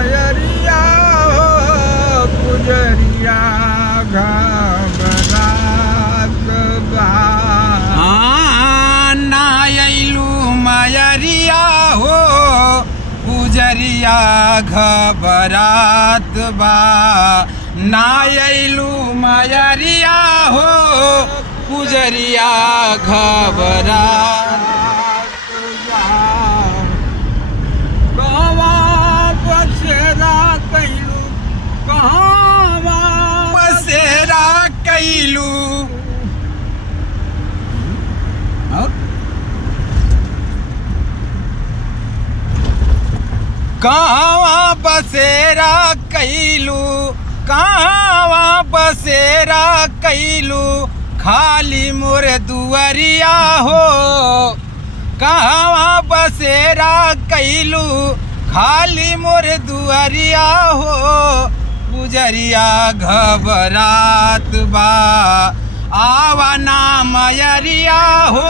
मयरिया हो पुजरिया घबरात बा। ना अइलू मयरिया हो पुजरिया घबरात बा। ना अइलू मयरिया हो पुजरिया घबरात बा। कहवा बसेरा कैलू कहवा बसेरा कैलू कहवा बसेरा कैलू कहवा बसेरा कैलू खाली मोर दुआरिया हो। कहवा बसेरा कैलू खाली मोर दुआरिया हो पुजरिया घबरात बा। आवा ना मयरिया हो